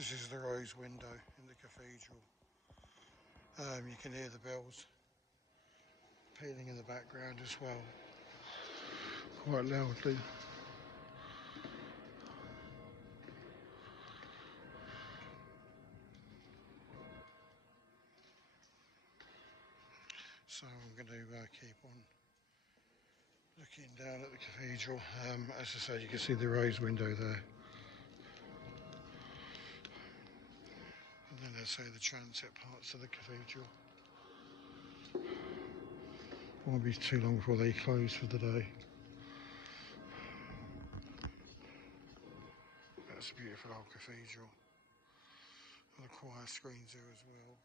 This is the rose window in the cathedral. You can hear the bells pealing in the background as well, quite loudly. So I'm going to keep on looking down at the cathedral. As I say, you can see the rose window there. And then I say the transept parts of the cathedral. Won't be too long before they close for the day. That's a beautiful old cathedral. And the choir screens there as well.